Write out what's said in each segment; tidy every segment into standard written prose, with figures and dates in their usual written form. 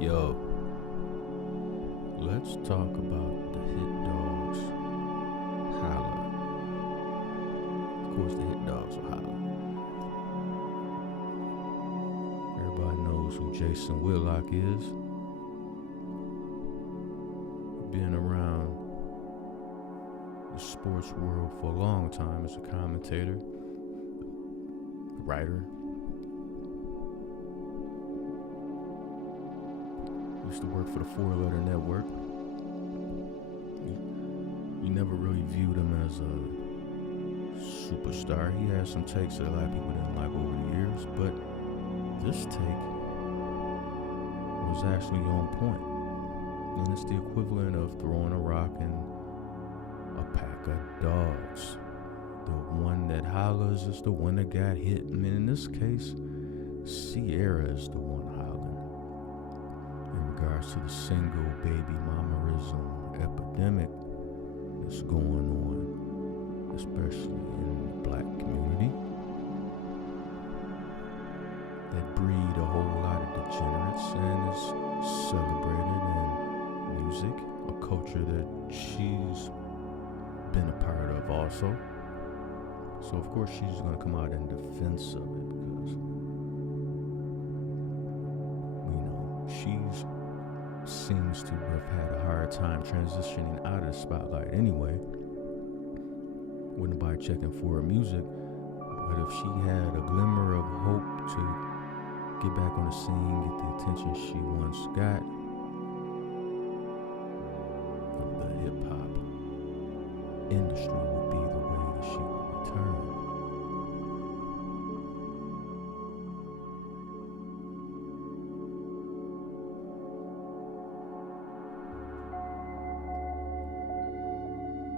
Yo, let's talk about the hit dogs, holla. Of course, the hit dogs will holla. Everybody knows who Jason Witlock is. Been around the sports world for a long time as a commentator, writer. Used to work for the Four Letter Network. You never really viewed him as a superstar. He had some takes that a lot of people didn't like over the years, but this take was actually on point. And it's the equivalent of throwing a rock and a pack of dogs. The one that hollers is the one that got hit. And in this case, Sierra is the one hollering. In regards to the single baby motherizm epidemic that's going on, especially in the black community, that breed a whole lot of degenerates and is celebrated in music, a culture that she's been a part of also. So of course she's going to come out in defense of it because, she seems to have had a hard time transitioning out of the spotlight anyway. Wouldn't nobody checking for her music, but if she had a glimmer of hope to get back on the scene, get the attention she once got, the hip-hop industry would be the way that she would return.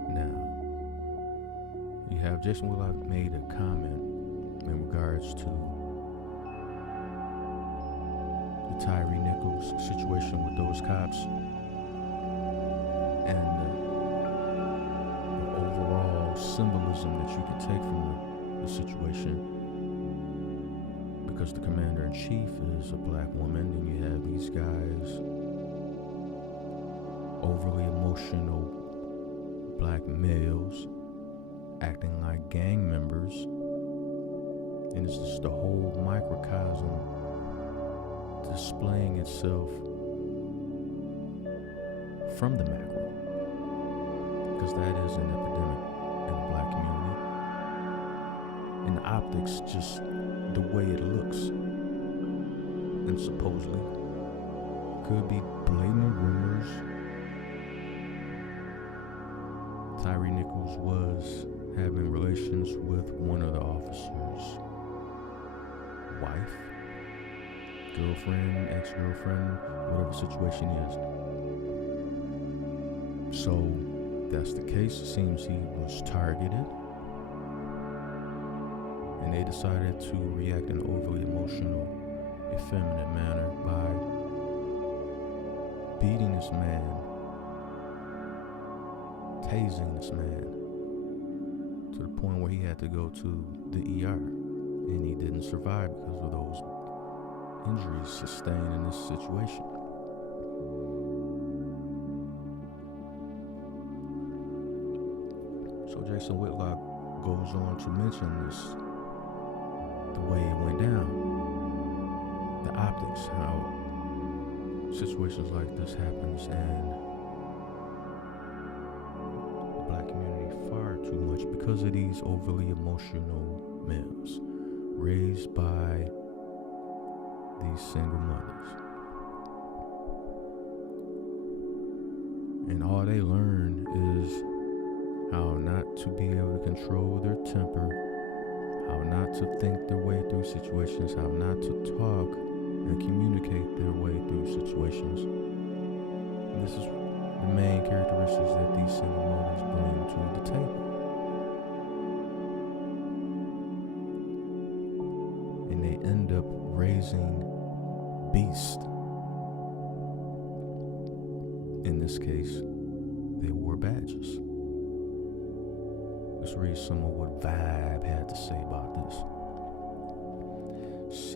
Now, you have Jason Witlock made a comment in regards to the Tyree Nichols situation with those cops and the overall symbolism that you can take from the situation, because the commander-in-chief is a black woman and you have these guys, overly emotional black males, acting like gang members, and it's just the whole microcosm displaying itself from the macro, because that is an epidemic in the black community, and the optics, just the way it looks, and supposedly could be blatant rumors. Tyree Nichols was having relations with one of the officers' wife, girlfriend, ex-girlfriend, whatever the situation is. So that's the case. It seems he was targeted, and they decided to react in an overly emotional, effeminate manner by beating this man, tasing this man, to the point where he had to go to the ER, and he didn't survive because of those injuries sustained in this situation. So Jason Witlock goes on to mention this, the way it went down, the optics, how situations like this happens, and the black community far too much because of these overly emotional males raised by these single mothers, and all they learn is how not to be able to control their temper, how not to think their way through situations, how not to talk and communicate their way through situations. And this is the main characteristics that these single mothers bring to the table. And they end up raising beasts. In this case, they wore badges. Let's read some of what Vibe had to say about this.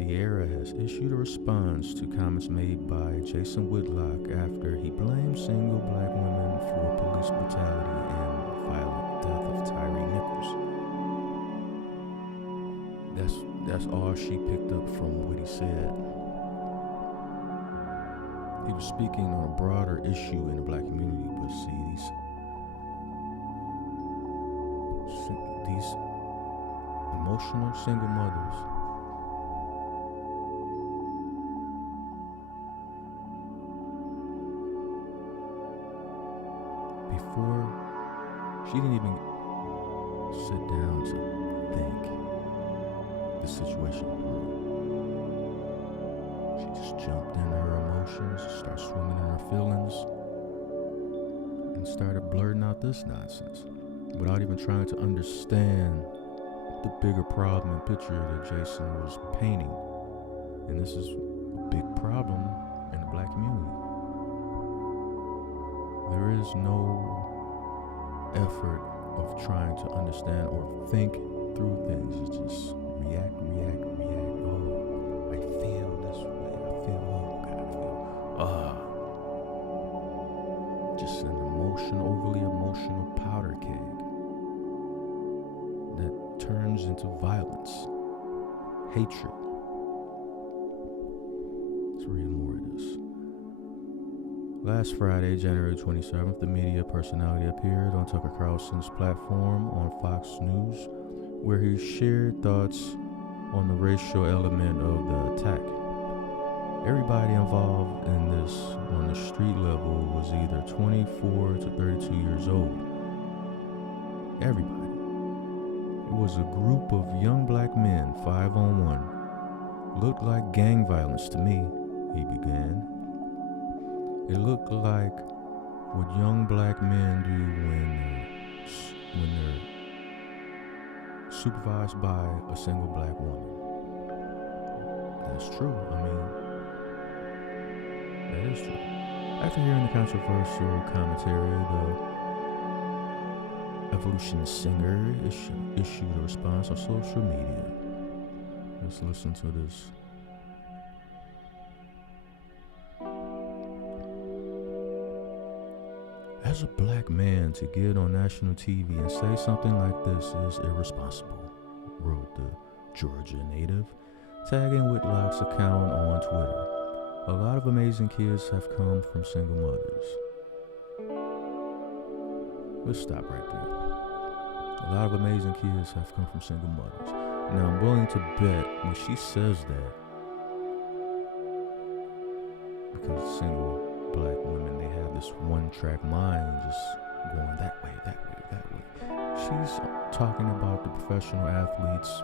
Sierra has issued a response to comments made by Jason Witlock after he blamed single black women for police brutality and violent death of Tyree Nichols. That's all she picked up from what he said. He was speaking on a broader issue in the black community, but see, these emotional single mothers before she didn't even sit down to think the situation through. She just jumped in her emotions, started swimming in her feelings, and started blurting out this nonsense without even trying to understand the bigger problem and picture that Jason was painting. And this is a big problem in the black community. There is no effort of trying to understand or think through things. It's just react. Oh, I feel this way. I feel, just an overly emotional powder keg that turns into violence, hatred. Let's read more of this. Last Friday, January 27th, the media personality appeared on Tucker Carlson's platform on Fox News, where he shared thoughts on the racial element of the attack. Everybody involved in this on the street level was either 24 to 32 years old. Everybody. It was a group of young black men, 5-on-1. Looked like gang violence to me, he began. It looked like what young black men do when they're supervised by a single black woman. That's true. That is true. After hearing the controversial commentary, the Evolution singer issued a response on social media. Let's listen to this. As a black man, to get on national TV and say something like this is irresponsible, wrote the Georgia native, tagging Witlock's account on Twitter. A lot of amazing kids have come from single mothers. Let's stop right there. A lot of amazing kids have come from single mothers. Now, I'm willing to bet when she says that, because single black women, they have this one-track mind just going that way. She's talking about the professional athletes,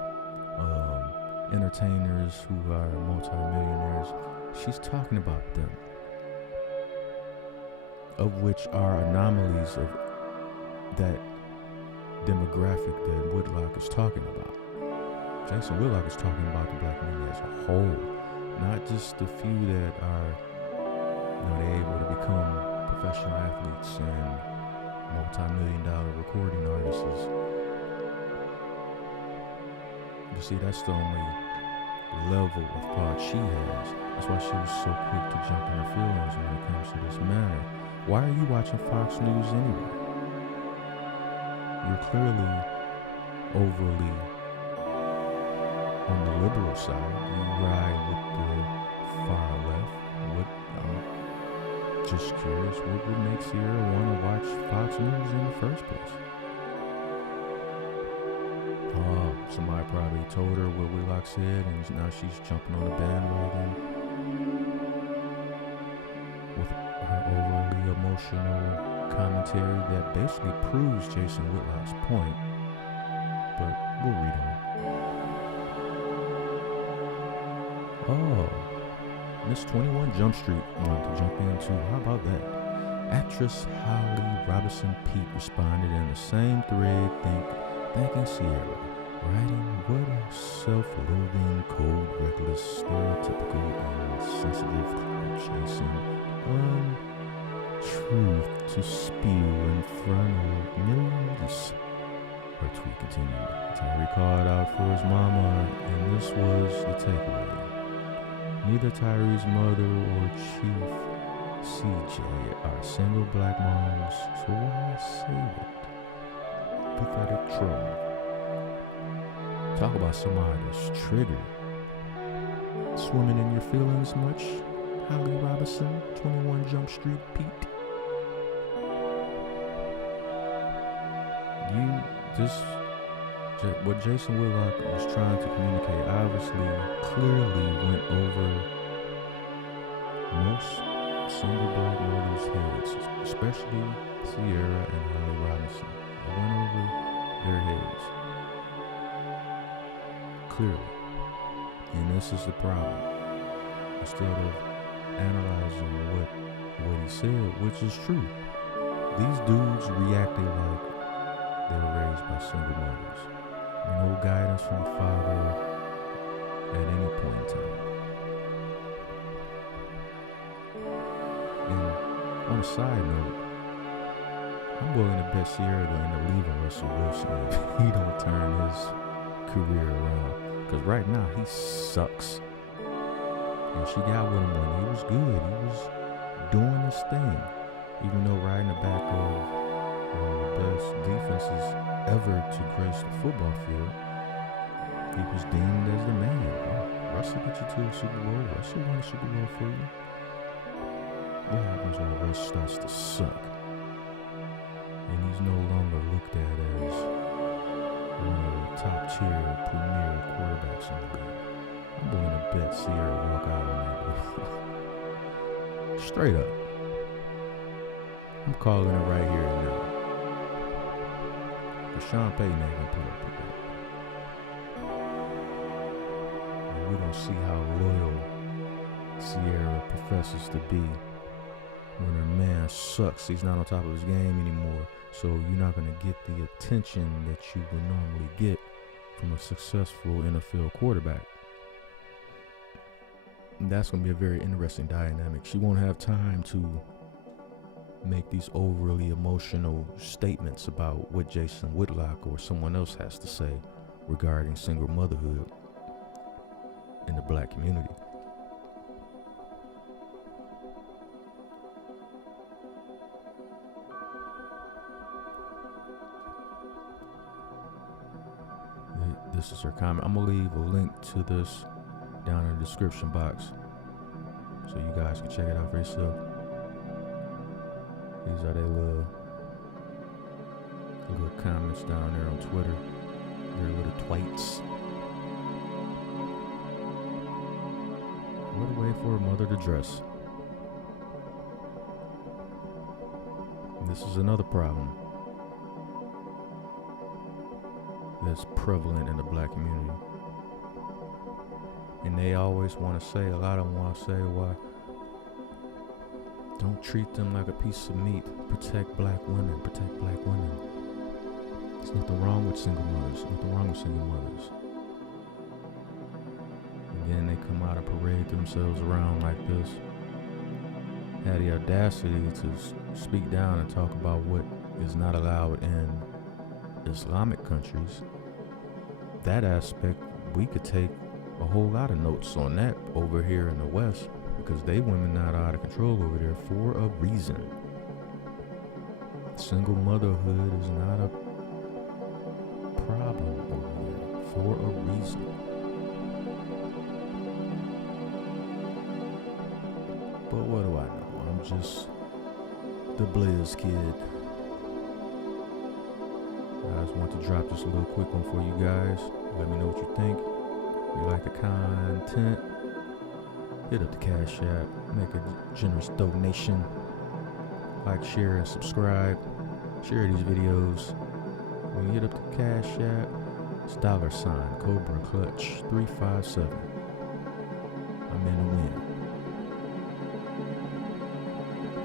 entertainers who are multimillionaires. She's talking about them, of which are anomalies of that demographic that Witlock is talking about. Jason Witlock is talking about the black community as a whole, not just the few that are, they're able to become professional athletes and multi-million-dollar recording artists. You see, that's the only level of thought she has. That's why she was so quick to jump in her feelings when it comes to this matter. Why are you watching Fox News anyway? You're clearly overly on the liberal side. You ride with the far left. Just curious, what would make Sierra want to watch Fox News in the first place? Somebody probably told her what Witlock said, and now she's jumping on the bandwagon with her overly emotional commentary that basically proves Jason Witlock's point. But we'll read on. Miss 21 Jump Street wanted to jump in too. How about that? Actress Holly Robinson Peete responded in the same thread, thanking Sierra, writing, "What a self-loathing, cold, reckless, stereotypical, insensitive, cloud-chasing untruth to spew in front of millions." Her tweet continued. Tyree called out for his mama, and this was the takeaway. Neither Tyree's mother or Chief CJ are single black moms, so why save it? Pathetic troll. Talk about somebody that's triggered. Swimming in your feelings much? Holly Robinson, 21 Jump Street, Pete. What Jason Witlock was trying to communicate obviously clearly went over most single black mothers' heads, especially Sierra and Holly Robinson. It went over their heads. Clearly. And this is the problem. Instead of analyzing what he said, which is true, these dudes reacted like they were raised by single mothers. No guidance from the father at any point in time. And on a side note, I'm willing to bet Sierra going to leave Russell Wilson if he don't turn his career around. Because right now he sucks. And she got with him when he was good. He was doing his thing. Even though right in the back of one of the best defenses ever to grace the football field, he was deemed as the man. Oh, Russell get you to a Super Bowl. Russell won a Super Bowl for you. What happens when Russ starts to suck? And he's no longer looked at as one of the top tier premier quarterbacks in the league. I'm willing to bet Sierra walk out on that. Straight up. I'm calling it right here and now. Sean Payton ain't gonna put up with that. And we don't see how loyal Sierra professes to be when her man sucks. He's not on top of his game anymore, so you're not gonna get the attention that you would normally get from a successful NFL quarterback. And that's gonna be a very interesting dynamic. She won't have time to make these overly emotional statements about what Jason Witlock or someone else has to say regarding single motherhood in the black community. This is her comment. I'm gonna leave a link to this down in the description box so you guys can check it out for yourself. These are their little comments down there on Twitter. Their little twites. What a way for a mother to dress. And this is another problem that's prevalent in the black community. And they always want to say, a lot of them want to say, why don't treat them like a piece of meat. Protect black women. Protect black women. There's nothing wrong with single mothers. Nothing wrong with single mothers. And then they come out and parade themselves around like this. Had the audacity to speak down and talk about what is not allowed in Islamic countries. That aspect, we could take a whole lot of notes on that over here in the West. Because they women not out of control over there for a reason. Single motherhood is not a problem over there for a reason. But what do I know? I'm just the Blizz kid. I just want to drop just a little quick one for you guys. Let me know what you think. If you like the content, hit up the Cash App, make a generous donation, like, share, and subscribe. Share these videos. When you hit up the Cash App, it's $, Cobra Clutch 357.